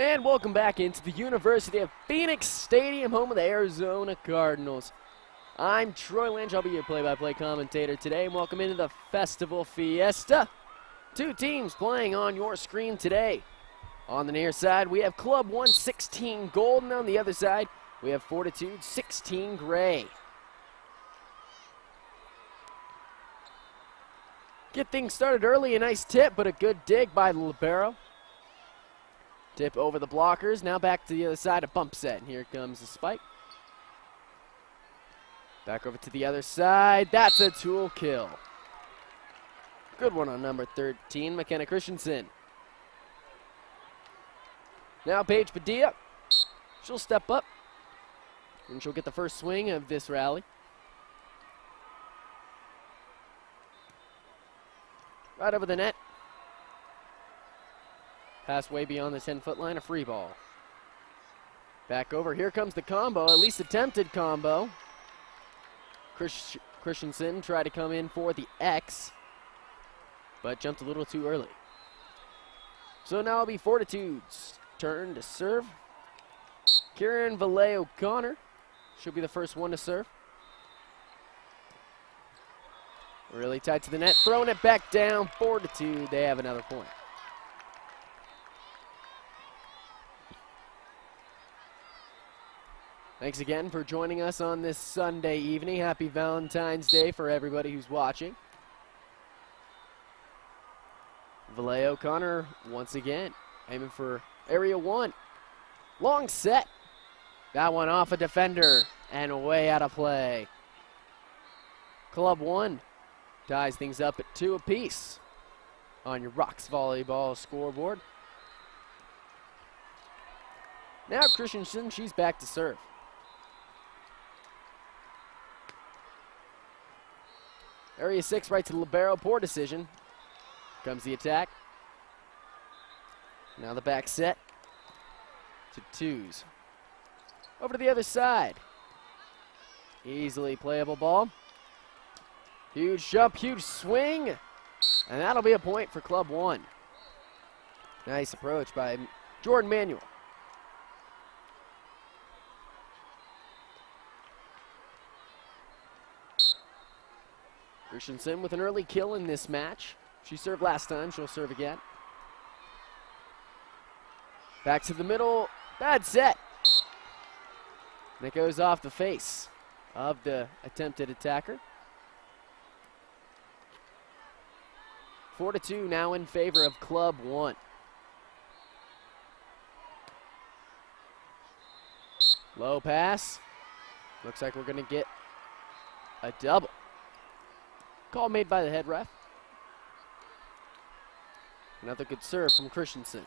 And welcome back into the University of Phoenix Stadium, home of the Arizona Cardinals. I'm Troy Lynch. I'll be your play-by-play commentator today, and welcome into the Festival Fiesta. Two teams playing on your screen today. On the near side, we have Club 1 16 gold, and on the other side, we have Fortitude 16 gray. Get things started early, a nice tip, but a good dig by the libero. Tip over the blockers, now back to the other side, a bump set, and here comes the spike. Back over to the other side, that's a tool kill. Good one on number 13, McKenna Christensen. Now Paige Padilla, she'll step up, and she'll get the first swing of this rally. Right over the net. Pass way beyond the 10-foot line, a free ball. Back over, here comes the combo, at least attempted combo. Christensen tried to come in for the X, but jumped a little too early. So now it'll be Fortitude's turn to serve. Kieran Valle-O'Connor, she'll be the first one to serve. Really tight to the net, throwing it back down. Fortitude, they have another point. Thanks again for joining us on this Sunday evening. Happy Valentine's Day for everybody who's watching. Valle-O'Connor once again aiming for area one. Long set. That one off a defender and way out of play. Club 1 ties things up at 2 apiece on your Rocks Volleyball scoreboard. Now Christensen, she's back to serve. Area 6 right to the libero, poor decision. Comes the attack. Now the back set to twos. Over to the other side. Easily playable ball. Huge jump, huge swing, and that'll be a point for Club 1. Nice approach by Jordan Manuel. Christensen with an early kill in this match. She served last time, she'll serve again. Back to the middle, bad set. And it goes off the face of the attempted attacker. Fortitude now in favor of Club 1. Low pass. Looks like we're going to get a double. Call made by the head ref. Another good serve from Christensen.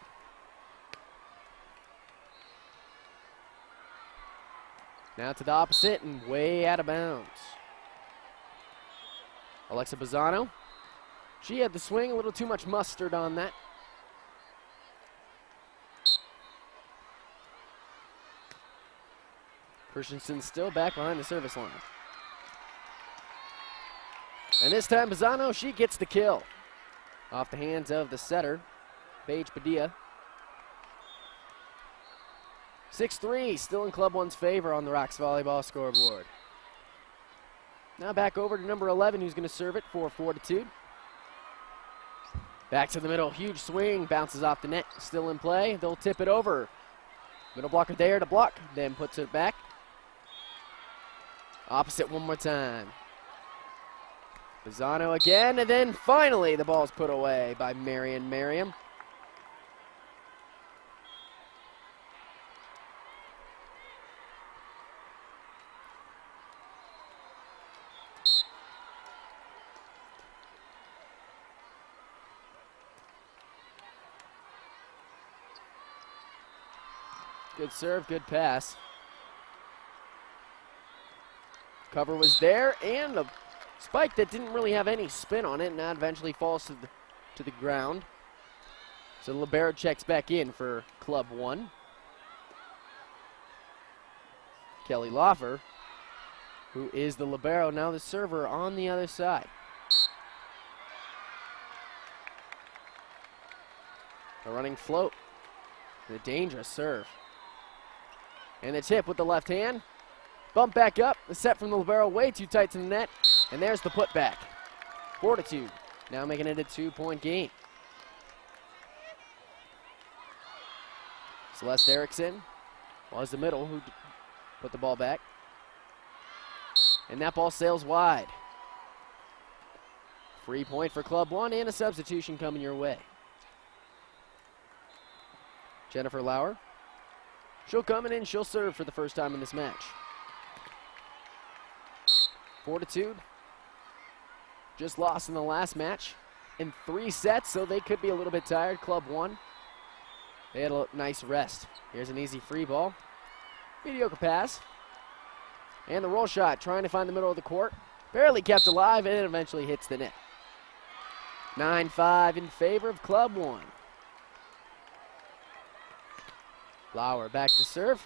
Now to the opposite and way out of bounds. Alexa Bazzano. She had the swing, a little too much mustard on that. Christensen still back behind the service line. And this time Bazzano, she gets the kill. Off the hands of the setter, Paige Padilla. 6-3, still in Club 1's favor on the Rocks Volleyball scoreboard. Now back over to number 11, who's going to serve it for Fortitude. Back to the middle, huge swing, bounces off the net, still in play. They'll tip it over. Middle blocker there to block, then puts it back. Opposite one more time. Bazzano again, and then finally the ball's put away by Marion Merriam. Good serve, good pass. Cover was there, and a spike that didn't really have any spin on it, and that eventually falls to the ground. So libero checks back in for Club 1. Kelly Loffer, who is the libero, now the server on the other side. A running float. The dangerous serve. And the tip with the left hand. Bump back up. The set from the libero way too tight to the net. And there's the putback. Fortitude now making it a 2-point game. Celeste Erickson was the middle who put the ball back. And that ball sails wide. Free point for Club 1 and a substitution coming your way. Jennifer Lauer. She'll come in and she'll serve for the first time in this match. Fortitude just lost in the last match in 3 sets, so they could be a little bit tired. Club 1, they had a nice rest. Here's an easy free ball. Mediocre pass. And the roll shot, trying to find the middle of the court. Barely kept alive, and it eventually hits the net. 9-5 in favor of Club 1. Lauer back to serve.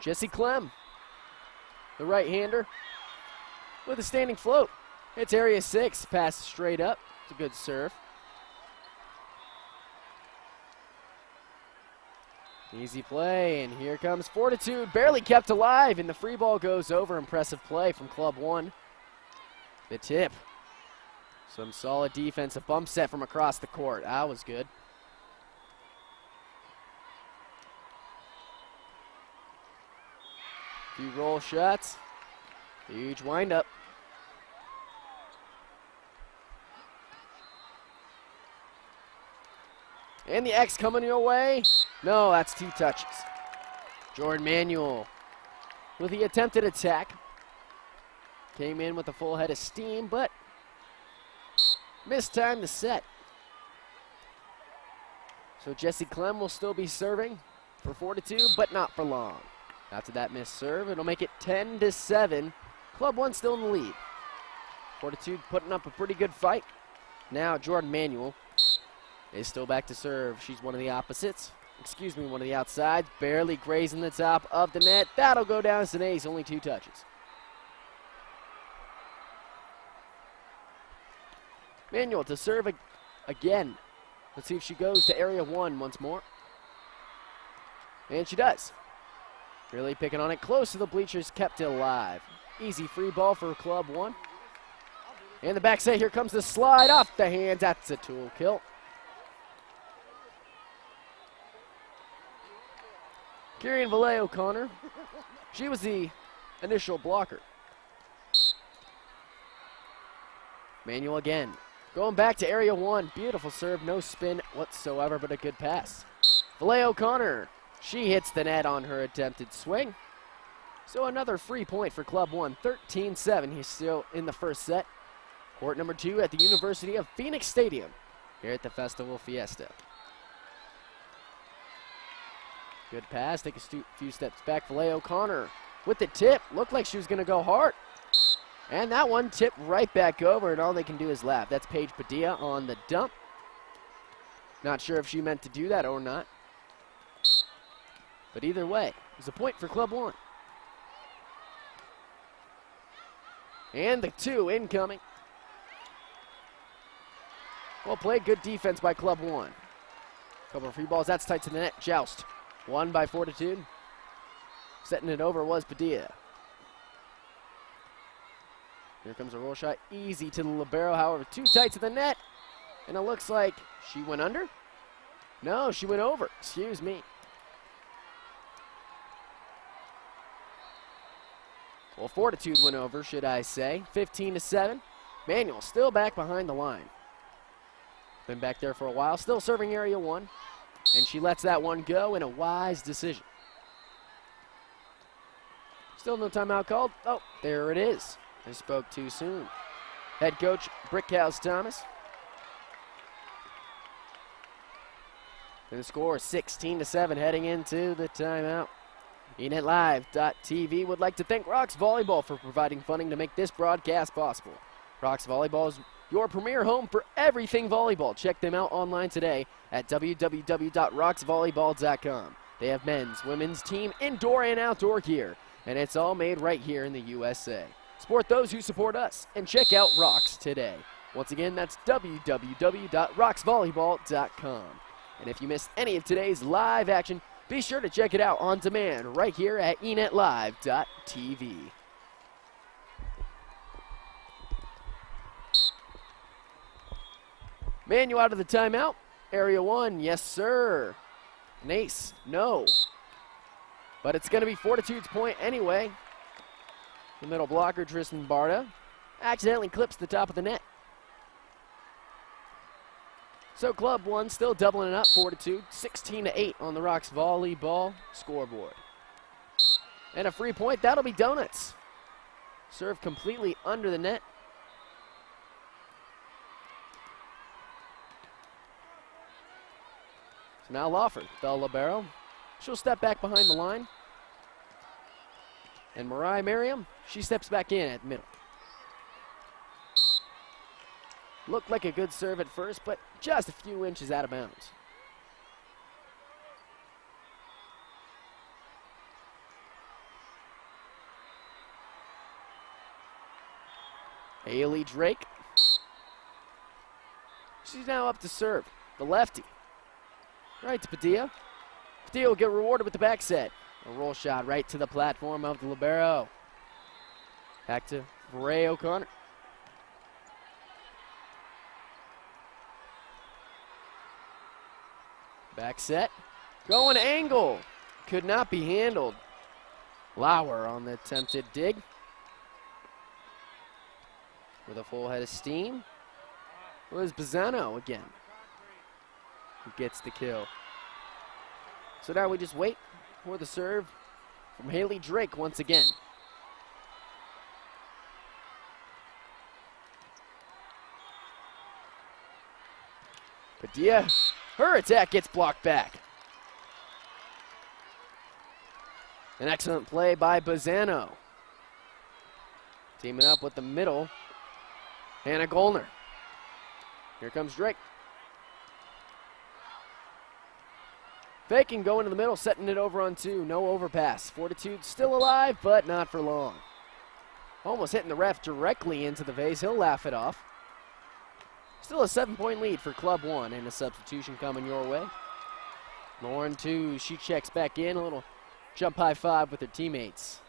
Jessie Clem, the right-hander, with a standing float. It's area 6, passes straight up. It's a good serve. Easy play, and here comes Fortitude, barely kept alive, and the free ball goes over. Impressive play from Club 1. The tip. Some solid defense, a bump set from across the court. That was good. Few roll shots. Huge windup. And the X coming your way. No, that's 2 touches. Jordan Manuel with the attempted attack. Came in with a full head of steam, but mistimed the set. So Jessie Clem will still be serving for Fortitude, but not for long. After that missed serve, it'll make it 10-7. Club 1 still in the lead. Fortitude putting up a pretty good fight. Now Jordan Manuel is still back to serve. She's one of the opposites. Excuse me, one of the outsides. Barely grazing the top of the net. That'll go down as an ace, only 2 touches. Manuel to serve again. Let's see if she goes to area 1 once more. And she does. Really picking on it, close to the bleachers, kept it alive. Easy free ball for Club 1. And the back set, here comes the slide off the hands. That's a tool kill. Kieran Valet O'Connor, she was the initial blocker. Manuel again, going back to area 1. Beautiful serve, no spin whatsoever, but a good pass. Valet O'Connor. She hits the net on her attempted swing. So another free point for Club 1, 13-7. He's still in the first set. Court number 2 at the University of Phoenix Stadium here at the Festival Fiesta. Good pass, take a few steps back. Valet O'Connor with the tip. Looked like she was going to go hard. And that one tipped right back over, and all they can do is laugh. That's Paige Padilla on the dump. Not sure if she meant to do that or not. But either way, it's a point for Club 1. And the 2 incoming. Well played, good defense by Club 1. Couple of free balls, that's tight to the net. Joust, won by Fortitude. Setting it over was Padilla. Here comes a roll shot, easy to the libero, however, too tight to the net. And it looks like she went under? No, she went over, excuse me. Well, Fortitude went over, should I say. 15-7. Manuel still back behind the line. Been back there for a while, still serving area 1. And she lets that one go in a wise decision. Still no timeout called. Oh, there it is. I spoke too soon. Head coach Brickhouse Thomas. And the score is 16-7 heading into the timeout. ENetLive.tv would like to thank Rocks Volleyball for providing funding to make this broadcast possible. Rocks Volleyball is your premier home for everything volleyball. Check them out online today at www.roxvolleyball.com. They have men's, women's, team, indoor and outdoor gear, and it's all made right here in the USA. Support those who support us, and check out Rox today. Once again, that's www.roxvolleyball.com. And if you missed any of today's live action, be sure to check it out on demand right here at enetlive.tv. Manu out of the timeout. Area 1, yes sir. Nace, no. But it's going to be Fortitude's point anyway. The middle blocker, Tristan Barta, accidentally clips the top of the net. So Club 1 still doubling it up, Fortitude, 16-8 on the Rox volleyball scoreboard. And a free point, that'll be Donuts. Serve completely under the net. So now Lawford, the libero. She'll step back behind the line. And Mariah Merriam, she steps back in at middle. Looked like a good serve at first, but just a few inches out of bounds. Haley Drake. She's now up to serve, the lefty. Right to Padilla. Padilla will get rewarded with the back set. A roll shot right to the platform of the libero. Back to Ray O'Connor. Back set. Going angle. Could not be handled. Lauer on the attempted dig. With a full head of steam. It was Bazzano again who gets the kill. So now we just wait for the serve from Haley Drake once again. Padilla, her attack gets blocked back. An excellent play by Bazzano. Teaming up with the middle, Hannah Golner. Here comes Drake. Faking going to the middle, setting it over on two. No overpass. Fortitude still alive, but not for long. Almost hitting the ref directly into the vase. He'll laugh it off. Still a 7-point lead for Club 1, and a substitution coming your way. Lauren, too, she checks back in. A little jump high five with her teammates.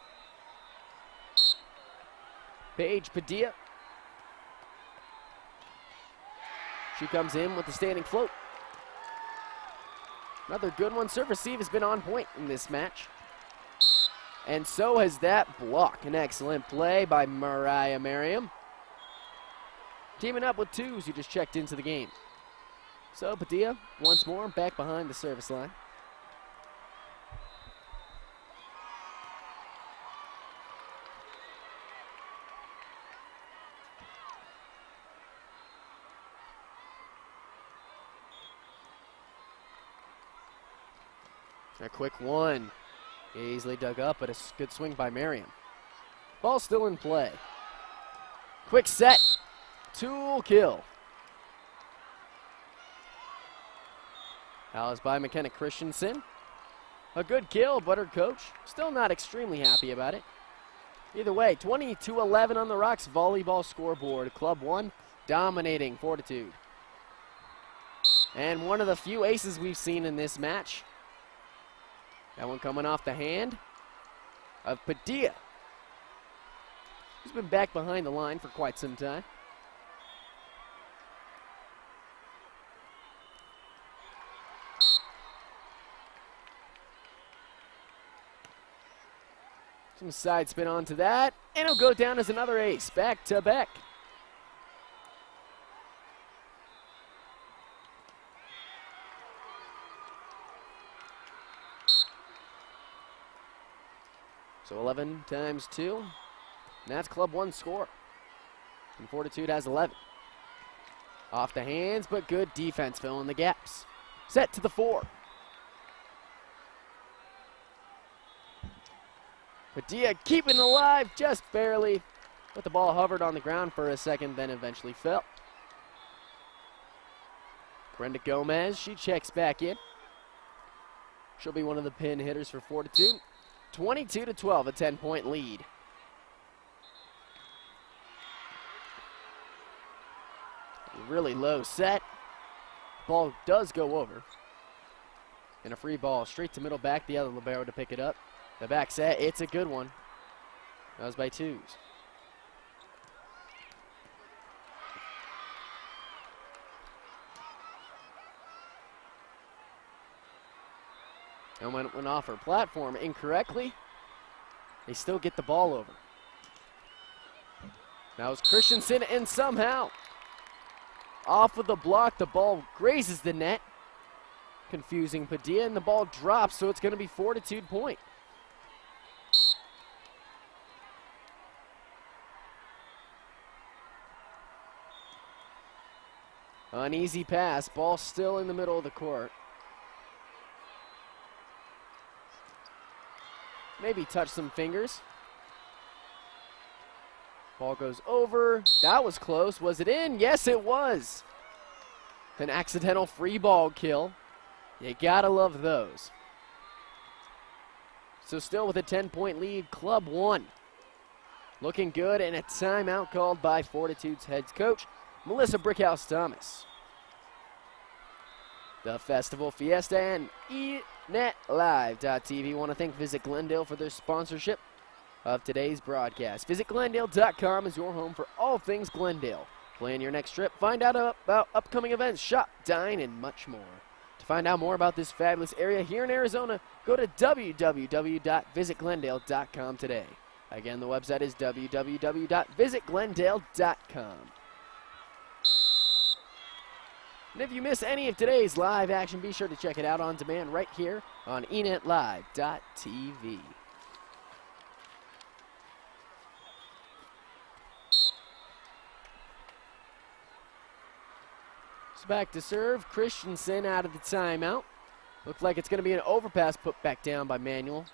Paige Padilla. She comes in with the standing float. Another good one. Serve receive has been on point in this match. And so has that block. An excellent play by Mariah Merriam. Teaming up with twos who just checked into the game. So Padilla, once more, back behind the service line. A quick one. Easily dug up, but a good swing by Merriam. Ball still in play. Quick set. Tool kill. Foul is by McKenna Christensen. A good kill, but her coach still not extremely happy about it. Either way, 20-11 on the Rox volleyball scoreboard. Club 1 dominating Fortitude. And one of the few aces we've seen in this match. That one coming off the hand of Padilla, who's been back behind the line for quite some time. Some side spin onto that, and it'll go down as another ace, back to back. So 11 times 2, and that's Club 1's score. And Fortitude has 11. Off the hands, but good defense filling the gaps. Set to the 4. Padilla keeping it alive just barely, but the ball hovered on the ground for a second, then eventually fell. Brenda Gomez, she checks back in. She'll be one of the pin hitters for Fortitude. 22-12, a 10-point lead. Really low set. Ball does go over. And a free ball straight to middle back. The other libero to pick it up. The back set, it's a good one. That was by twos. And when it went off her platform incorrectly, they still get the ball over. Now it's Christensen, and somehow off of the block, the ball grazes the net. Confusing Padilla, and the ball drops, so it's going to be Fortitude point. Uneasy pass, ball still in the middle of the court. Maybe touch some fingers. Ball goes over. That was close. Was it in? Yes, it was. An accidental free ball kill. You gotta love those. So still with a 10-point lead, Club 1. Looking good, and a timeout called by Fortitude's head coach, Melissa Brickhouse Thomas. The Festival Fiesta and eNetLive.tv want to thank Visit Glendale for their sponsorship of today's broadcast. Visit Glendale.com is your home for all things Glendale. Plan your next trip, find out about upcoming events, shop, dine, and much more. To find out more about this fabulous area here in Arizona, go to www.visitglendale.com today. Again, the website is www.visitglendale.com. And if you miss any of today's live action, be sure to check it out on demand right here on eNetLive.tv. So back to serve, Christensen out of the timeout. Looks like it's going to be an overpass put back down by Manuel.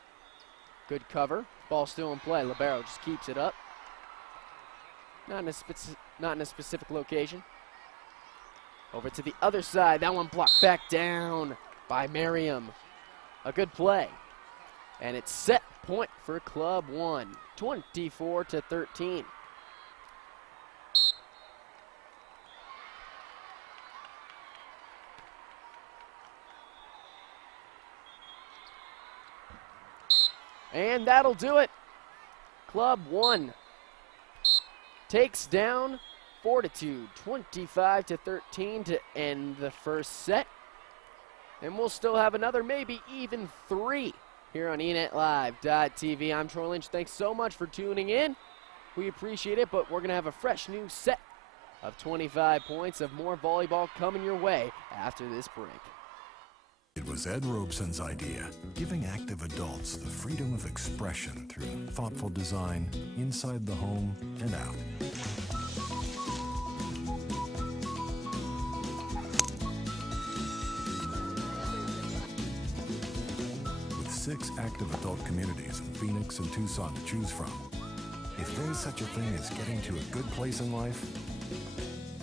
Good cover. Ball still in play. Libero just keeps it up. Not in a specific location. Over to the other side. That one blocked back down by Merriam. A good play. And it's set point for Club 1. 24-13. And that'll do it. Club 1 takes down Fortitude 25-13 to end the first set. And we'll still have another, maybe even 3 here on eNetLive.tv. I'm Troy Lynch. Thanks so much for tuning in. We appreciate it, but we're going to have a fresh new set of 25 points of more volleyball coming your way after this break. It was Ed Robeson's idea, giving active adults the freedom of expression through thoughtful design inside the home and out. With 6 active adult communities in Phoenix and Tucson to choose from, if there's such a thing as getting to a good place in life,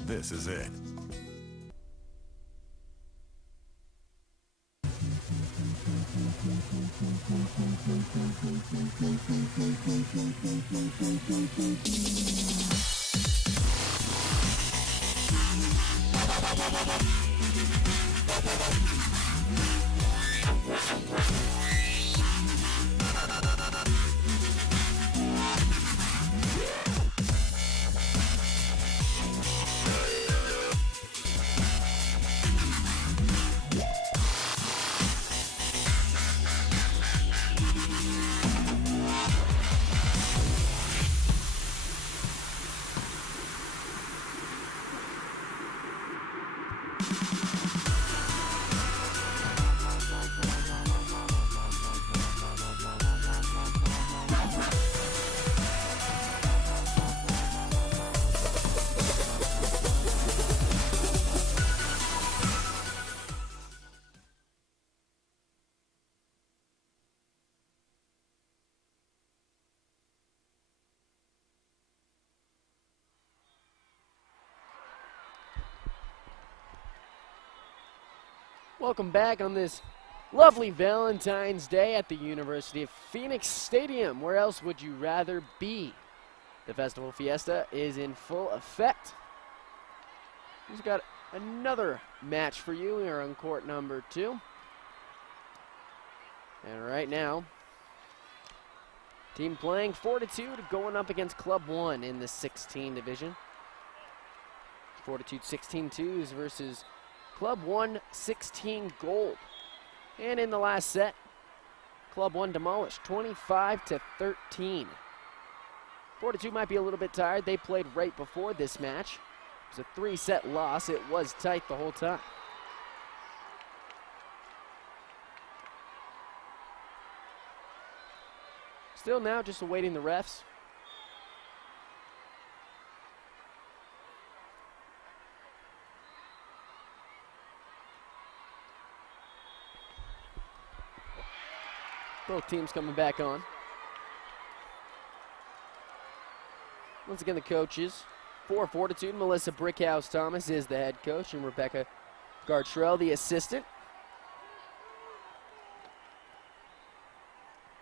this is it. Welcome back on this lovely Valentine's Day at the University of Phoenix Stadium. Where else would you rather be? The Festival Fiesta is in full effect. We've got another match for you here on court number 2. And right now, team playing Fortitude going up against Club 1 in the 16 division. Fortitude 16-2s versus Club 1 16 gold. And in the last set, Club 1 demolished 25-13. Fortitude might be a little bit tired. They played right before this match. It was a 3-set loss. It was tight the whole time. Still now just awaiting the refs. Both teams coming back on. Once again, the coaches for Fortitude, Melissa Brickhouse Thomas is the head coach, and Rebecca Gartrell, the assistant.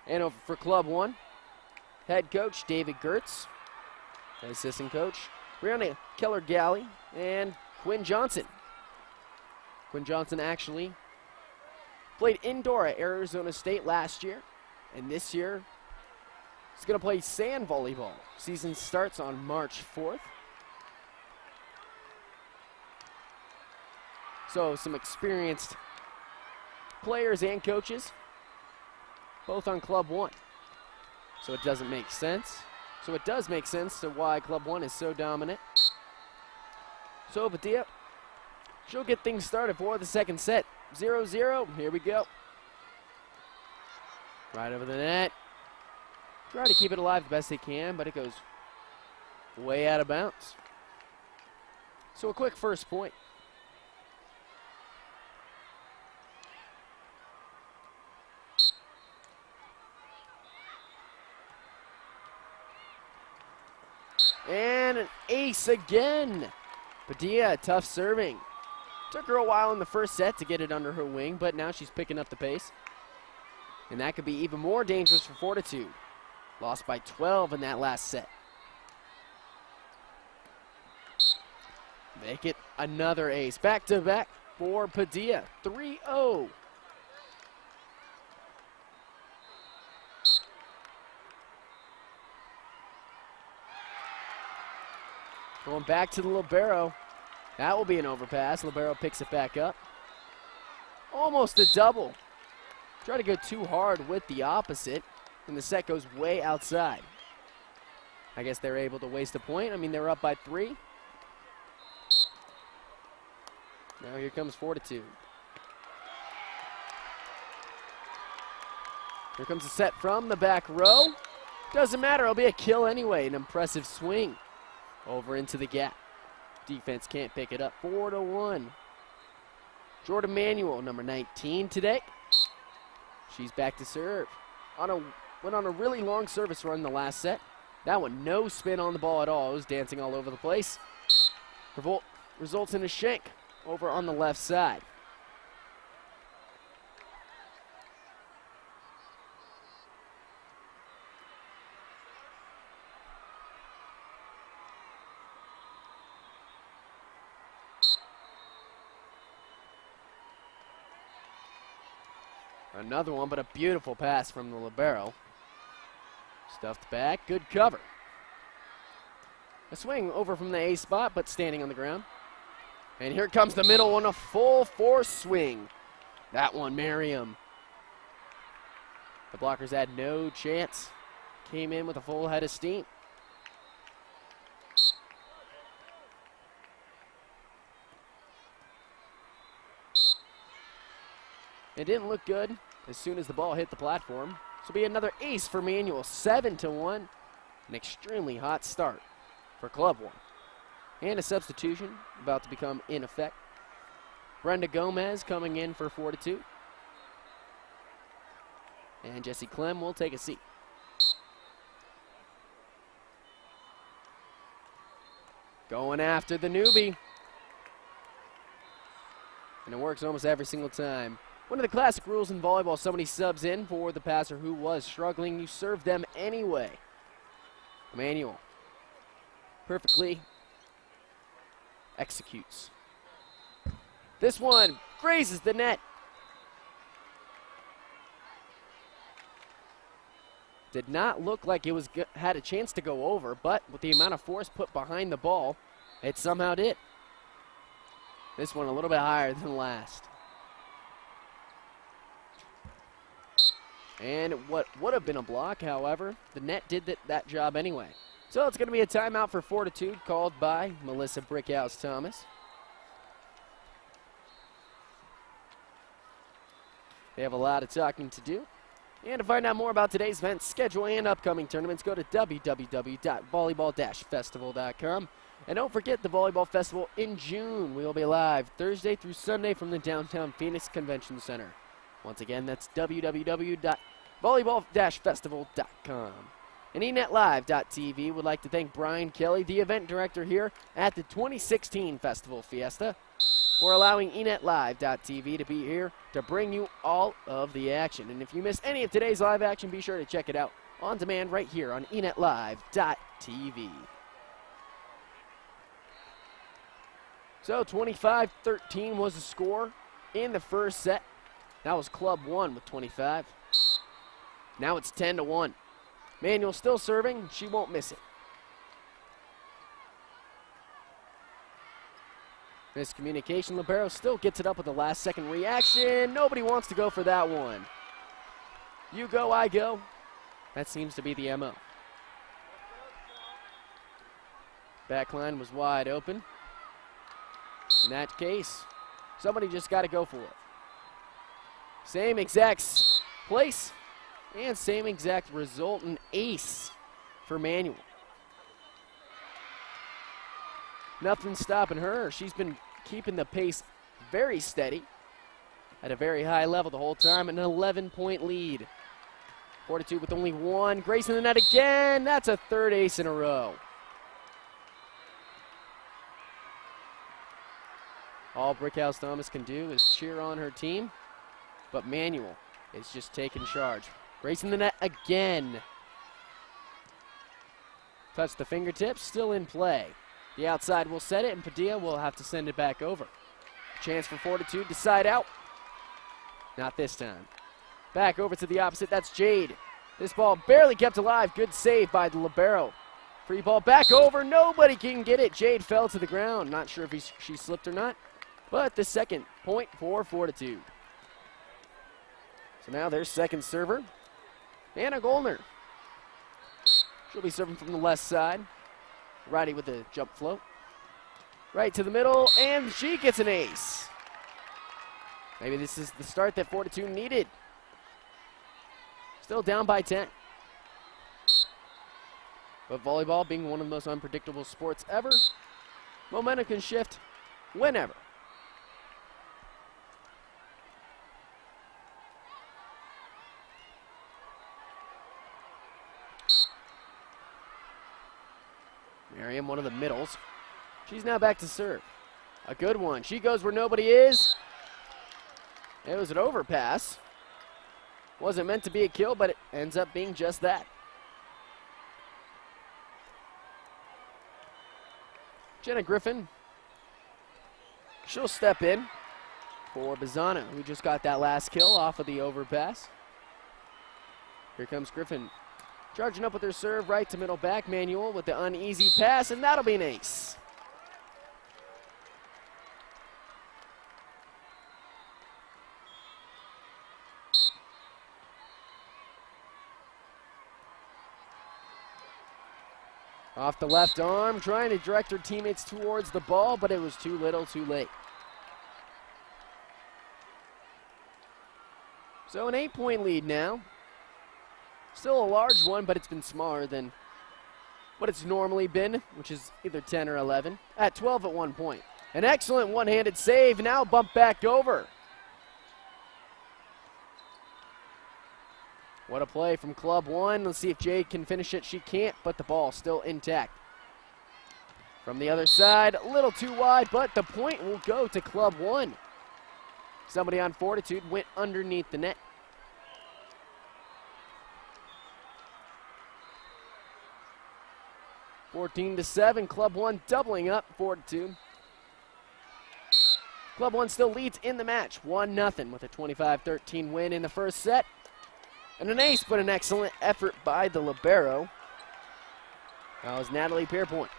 And over for Club 1, head coach David Gertz, assistant coach Brianna Keller-Galley, and Quinn Johnson. Quinn Johnson actually played indoor at Arizona State last year, and this year he's going to play sand volleyball. Season starts on March 4th. So some experienced players and coaches, both on Club 1. So it doesn't make sense. So it does make sense to why Club 1 is so dominant. So Padilla, she'll get things started for the second set. 0-0, here we go. Right over the net. Try to keep it alive the best they can, but it goes way out of bounds. So a quick first point. And an ace again. Padilla, tough serving. Took her a while in the first set to get it under her wing, but now she's picking up the pace. And that could be even more dangerous for Fortitude. Lost by 12 in that last set. Make it another ace. Back to back for Padilla. 3-0. Going back to the libero. That will be an overpass. Libero picks it back up. Almost a double. Try to go too hard with the opposite, and the set goes way outside. I guess they're able to waste a point. I mean, they're up by 3. Now here comes Fortitude. Here comes a set from the back row. Doesn't matter, it'll be a kill anyway. An impressive swing over into the gap. Defense can't pick it up. 4-1. Jordan Manuel, number 19 today. She's back to serve. Went on a really long service run in the last set. That one, no spin on the ball at all. It was dancing all over the place. Revolt results in a shank over on the left side. Another one, but a beautiful pass from the libero. Stuffed back, good cover. A swing over from the A spot, but standing on the ground. And here comes the middle one, a full force swing. That one, Merriam. The blockers had no chance. Came in with a full head of steam. It didn't look good as soon as the ball hit the platform. This will be another ace for Manuel, 7-1. An extremely hot start for Club 1. And a substitution about to become in effect. Brenda Gomez coming in for Fortitude. And Jesse Clem will take a seat. Going after the newbie. and it works almost every single time. One of the classic rules in volleyball, somebody subs in for the passer who was struggling. You serve them anyway. Emmanuel perfectly executes. This one grazes the net. Did not look like it had a chance to go over, but with the amount of force put behind the ball, it somehow did. This one a little bit higher than last. And what would have been a block, however, the net did that job anyway. So it's going to be a timeout for Fortitude called by Melissa Brickhouse Thomas. They have a lot of talking to do. And to find out more about today's event schedule and upcoming tournaments, go to www.volleyball-festival.com. And don't forget the Volleyball Festival in June. We will be live Thursday through Sunday from the downtown Phoenix Convention Center. Once again, that's www.volleyball-festival.com. And eNetLive.tv would like to thank Brian Kelly, the event director here at the 2016 Festival Fiesta, for allowing eNetLive.tv to be here to bring you all of the action. And if you missed any of today's live action, be sure to check it out on demand right here on eNetLive.tv. So 25-13 was the score in the first set. That was Club 1 with 25. Now it's 10-1. Manuel still serving. She won't miss it. Miscommunication. Libero still gets it up with the last second reaction. Nobody wants to go for that one. You go, I go. That seems to be the MO. Backline was wide open. In that case, somebody just got to go for it. Same exact place and same exact result, an ace for Manuel. Nothing stopping her. She's been keeping the pace very steady at a very high level the whole time. An 11-point lead. Fortitude with only one. Grace in the net again. That's a third ace in a row. All Brickhouse Thomas can do is cheer on her team, but Manuel is just taking charge. Grace in the net again. Touch the fingertips, still in play. The outside will set it, and Padilla will have to send it back over. Chance for Fortitude to side out. Not this time. Back over to the opposite, that's Jade. This ball barely kept alive. Good save by the libero. Free ball back over, nobody can get it. Jade fell to the ground. Not sure if she slipped or not, but the second point for Fortitude. So now their second server, Anna Goldner. She'll be serving from the left side. Righty with the jump float. Right to the middle, and she gets an ace. Maybe this is the start that Fortitude needed. Still down by 10. But volleyball being one of the most unpredictable sports ever, momentum can shift whenever. Miriam, one of the middles. She's now back to serve. A good one. She goes where nobody is. It was an overpass. Wasn't meant to be a kill, but it ends up being just that. Jenna Griffin. She'll step in for Bizana, who just got that last kill off of the overpass. Here comes Griffin. Charging up with her serve, right to middle back. Manuel with the uneasy pass, and that'll be an ace. Off the left arm, trying to direct her teammates towards the ball, but it was too little, too late. So an 8-point lead now. Still a large one, but it's been smaller than what it's normally been, which is either 10 or 11. At 12 at one point. An excellent one-handed save, now bumped back over. What a play from Club 1. Let's see if Jade can finish it. She can't, but the ball still intact. From the other side, a little too wide, but the point will go to Club 1. Somebody on Fortitude went underneath the net. (14-7), Club 1 doubling up Fortitude. Club 1 still leads in the match, 1-0 with a 25-13 win in the first set. And an ace, but an excellent effort by the libero. That was Natalie Pierpoint.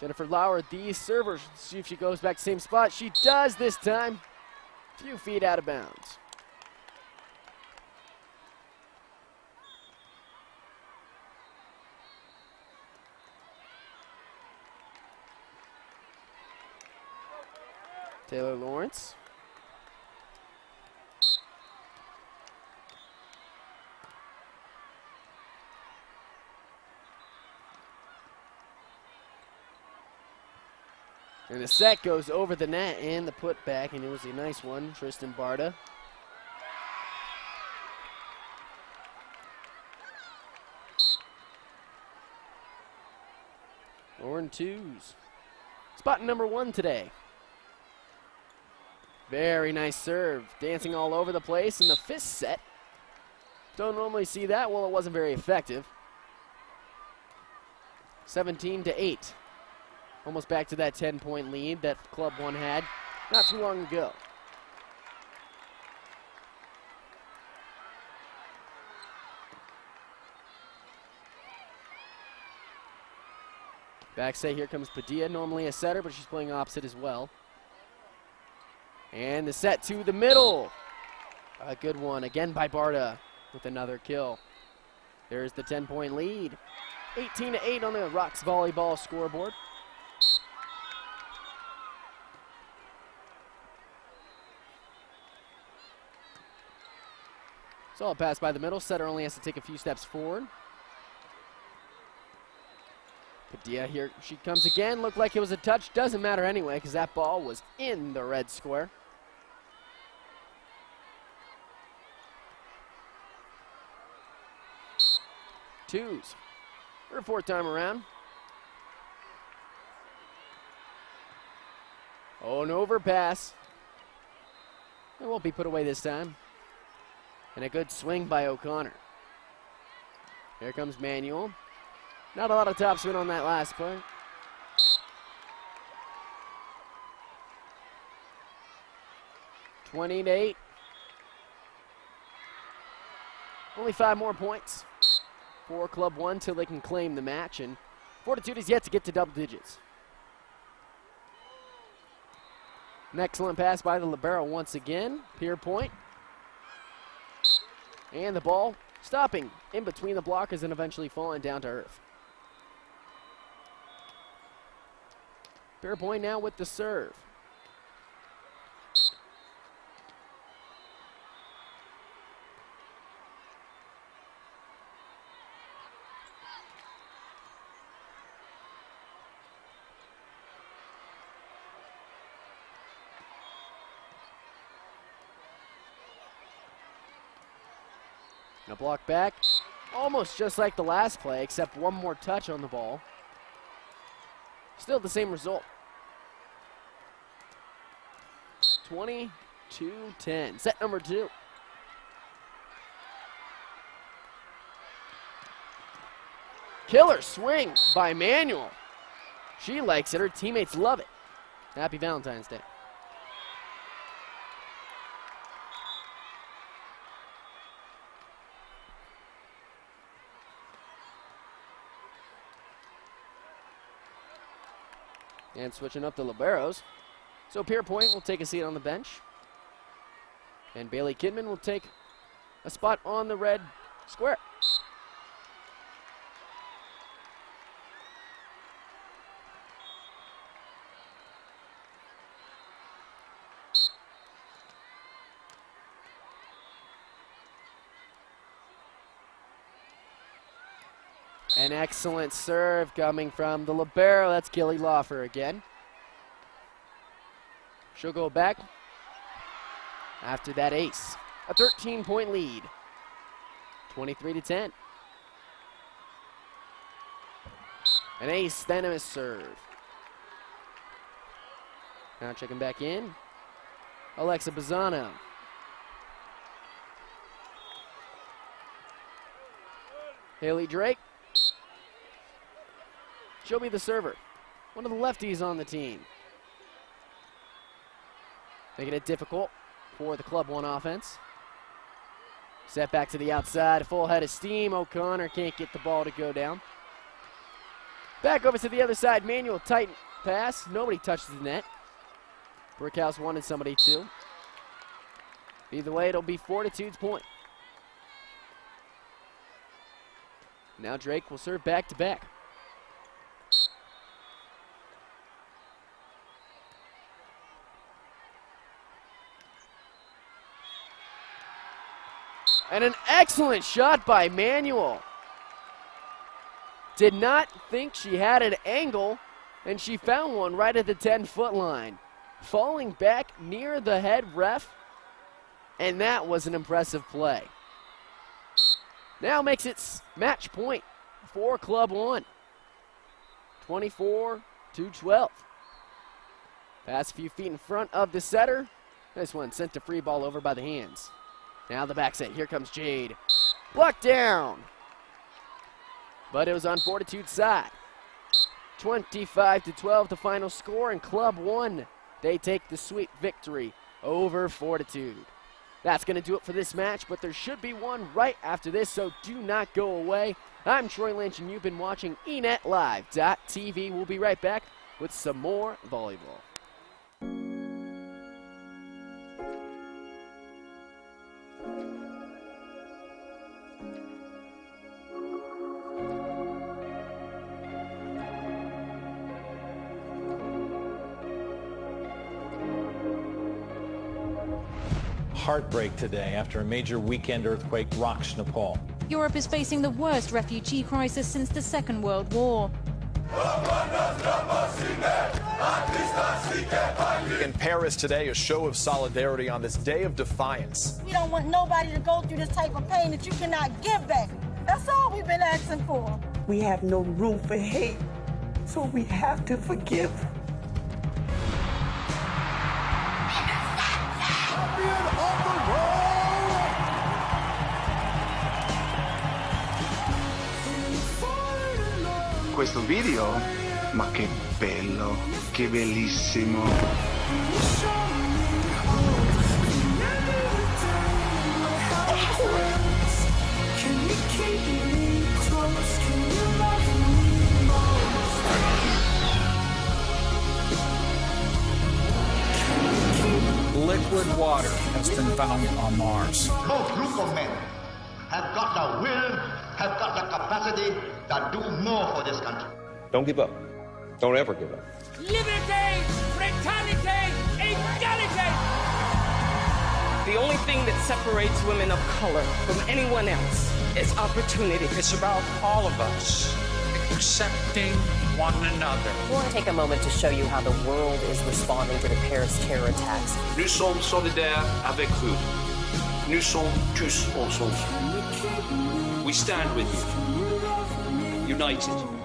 Jennifer Lauer, the server. See if she goes back to the same spot. She does this time. A few feet out of bounds. Taylor Lawrence. And the set goes over the net and the putback, and it was a nice one, Tristan Barta. Lauren twos. Spot number 1 today. Very nice serve, dancing all over the place in the fist set. Don't normally see that. Well, it wasn't very effective. 17-8. Almost back to that 10-point lead that Club 1 had not too long ago. Back set, here comes Padilla, normally a setter, but she's playing opposite as well. And the set to the middle. A good one, again by Barta with another kill. There's the 10-point lead. 18-8 on the Rocks volleyball scoreboard. Solid pass by the middle. Setter only has to take a few steps forward. Padilla here, she comes again. Looked like it was a touch. Doesn't matter anyway because that ball was in the red square. Twos. Her 4th time around. Oh, an overpass. It won't be put away this time. And a good swing by O'Connor. Here comes Manuel. Not a lot of topspin on that last play. (20-8). Only 5 more points for Club 1 till they can claim the match, and Fortitude is yet to get to double digits. An excellent pass by the libero once again. Pierpoint. And the ball stopping in between the blockers and eventually falling down to earth. Pierpoint now with the serve. A block back, almost just like the last play, except one more touch on the ball. Still the same result. 22-10, set number 2. Killer swing by Manuel. She likes it, her teammates love it. Happy Valentine's Day. And switching up the liberos. So Pierpoint will take a seat on the bench. And Bailey Kidman will take a spot on the red square. An excellent serve coming from the libero. That's Gilly Lawfer again. She'll go back after that ace. A 13-point lead. 23-10. An ace, then a serve. Now checking back in. Alexa Bazzano. Haley Drake. She'll be the server. One of the lefties on the team. Making it difficult for the Club 1 offense. Set back to the outside, full head of steam. O'Connor can't get the ball to go down. Back over to the other side, Manuel tight pass. Nobody touches the net. Brickhouse wanted somebody to. Either way, it'll be Fortitude's point. Now Drake will serve back to back. And an excellent shot by Manuel. Did not think she had an angle, and she found one right at the 10-foot line. Falling back near the head ref, and that was an impressive play. Now makes it match point for Club 1. 24-12. Pass a few feet in front of the setter. This one sent to free ball over by the hands. Now the back set. Here comes Jade. Blocked down. But it was on Fortitude's side. 25-12 the final score, and Club 1, they take the sweep victory over Fortitude. That's going to do it for this match, but there should be one right after this, so do not go away. I'm Troy Lynch, and you've been watching eNetLive.tv. We'll be right back with some more volleyball. Heartbreak today after a major weekend earthquake rocks Nepal. Europe is facing the worst refugee crisis since the Second World War. In Paris today, a show of solidarity on this day of defiance. We don't want nobody to go through this type of pain that you cannot give back. That's all we've been asking for. We have no room for hate, so we have to forgive. Questo video, ma che bello, che bellissimo. Liquid water has been found on Mars. Most group of men have got the will, have got the capacity to do more for this country. Don't give up. Don't ever give up. Liberté, fraternité, égalité. The only thing that separates women of color from anyone else is opportunity. It's about all of us accepting one another. I want to take a moment to show you how the world is responding to the Paris terror attacks. Nous sommes solidaires avec vous. Nous sommes tous ensemble. We stand with you, united.